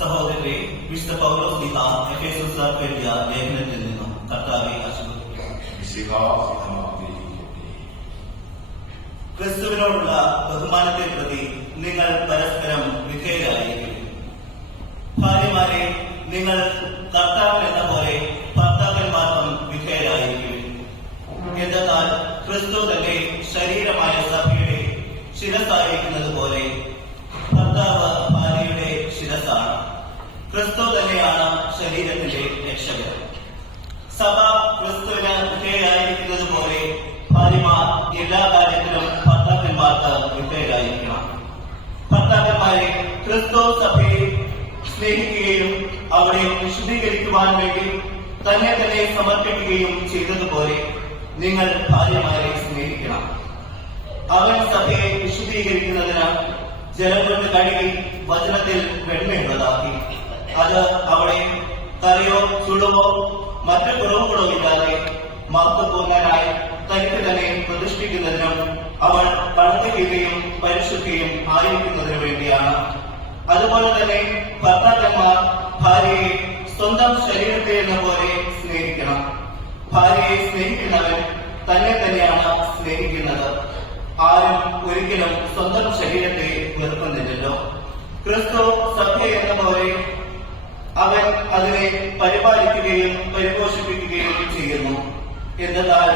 സഹോദരരെ, വിശുദ്ധ പൗലോസ്ലീഹ എഫേസ്യർക്കാർക്ക് എഴുതിയ ലേഖനത്തിൽ നിന്നും കർത്താവെ ആശീർവദിക്കുക. ക്രിസ്തുവിനോടുള്ള ബഹുമാനത്തെ പ്രതി നിങ്ങൾ പരസ്പരം വിധേയരായിരിക്കും. ഭാര്യമാരെ, നിങ്ങൾ കർത്താവിനെന്ന പോലെ ഭർത്താക്കന്മാർക്കും വിധേയരായിരിക്കും. എന്തെന്നാൽ ക്രിസ്തു തന്റെ ശരീരമായ സഭയുടെ ശിരസ്സായിരിക്കുന്നത് പോലെ ഭർത്താവ് ഭാര്യയുടെ ശിരസ്സാണ്. ക്രിസ്തു തന്നെയാണ് ശരീരത്തിന്റെ രക്ഷകൻ. സഭ ക്രിസ്തുവിന് വിധേയരായിരിക്കുന്നത് പോലെ ഭാര്യമാർ എല്ലാ കാര്യത്തിലും ഭർത്താക്കന്മാർക്ക് വിധേയരായിരിക്കണം. ഭർത്താക്കന്മാരെ, ക്രിസ്തു സഭയെ സ്നേഹിക്കുകയും അവരെ വിശുദ്ധീകരിക്കുവാൻ വേണ്ടി തന്നെ തന്നെ സമർപ്പിക്കുകയും ചെയ്തതുപോലെ നിങ്ങൾ ഭാര്യമാരെ സ്നേഹിക്കണം. അവൻ സഭയെ വിശുദ്ധീകരിക്കുന്നതിന് ജലം കൊണ്ട് കഴുകി വചനത്തിൽ വെണ്മയുള്ളതാക്കി. അത് അവളെ കറിയോ ചുളുവോ മറ്റു കുറവുകളോ ഇല്ലാതെ മഹത്വപൂർണ്ണനായി തനിക്ക് തന്നെ പ്രതിഷ്ഠിക്കുന്നതിനും അവൾ പണിതുകയും പരിശുദ്ധിയും ആയിരിക്കുന്നതിനു വേണ്ടിയാണ്. അതുപോലെ തന്നെ ഭർത്താക്കന്മാർ ഭാര്യയെ സ്വന്തം ശരീരത്തെ എന്ന പോലെ സ്നേഹിക്കണം. ഭാര്യയെ സ്നേഹിക്കുന്നവൻ തന്നെ തന്നെയാണ് സ്നേഹിക്കുന്നത്. ആരും ഒരിക്കലും സ്വന്തം ശരീരത്തെ വെറുക്കുന്നില്ലല്ലോ. ക്രിസ്തു സഭ എന്ന പോലെ അവൻ അതിനെ പരിപാലിക്കുകയും പരിപോഷിപ്പിക്കുകയും ചെയ്യുന്നു. എന്നാൽ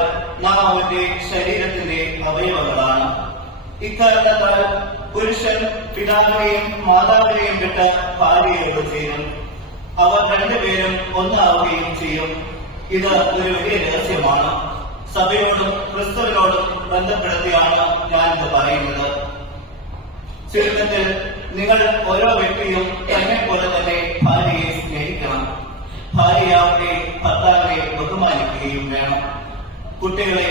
നാം അവന്റെ ശരീരത്തിന്റെ അവയവങ്ങളാണ്. ഇക്കാരണത്താൽ പുരുഷൻ പിതാവിനെയും മാതാവിനെയും വിട്ട് ഭാര്യയോട് ചേരും. അവർ രണ്ടുപേരും ഒന്നാവുകയും ചെയ്യും. ഇത് ഒരു വലിയ രഹസ്യമാണ്. സഭയോടും ക്രിസ്തുവിനോടും ബന്ധപ്പെടുത്തിയാണ് ഞാനിത് പറയുന്നത്. ചുരുക്കത്തിൽ, നിങ്ങൾ ഓരോ വ്യക്തിയും തന്നെ പോലെ തന്നെ ഭാര്യയെ സ്നേഹിക്കണം. ഭാര്യയാവട്ടെ ഭർത്താവിനെ ബഹുമാനിക്കുകയും വേണം. കുട്ടികളെ,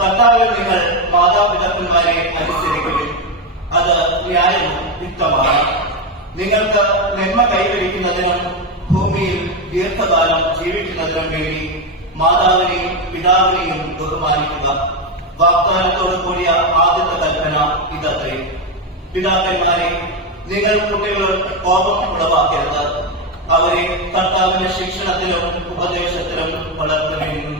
കർത്താവിൽ നിങ്ങൾ മാതാപിതാക്കന്മാരെ അനുസരിക്കുകയും അത് ന്യായവും യുക്തമാണ്. നിങ്ങൾക്ക് നന്മ കൈവരിക്കുന്നതിനും ഭൂമിയിൽ ദീർഘകാലം ജീവിക്കുന്നതിനും വേണ്ടി മാതാവിനെയും പിതാവിനെയും ബഹുമാനിക്കുക. വാഗ്ദാനത്തോടു കൂടിയ ആദ്യത്തെ കൽപ്പന ഇതത്രേ. പിതാക്കന്മാരെ, നിങ്ങൾ കുട്ടികളോട് കോപം ഉളവാക്കരുത്. അവരെ കർത്താവിന്റെ ശിക്ഷണത്തിലും ഉപദേശത്തിലും വളർത്തുകയും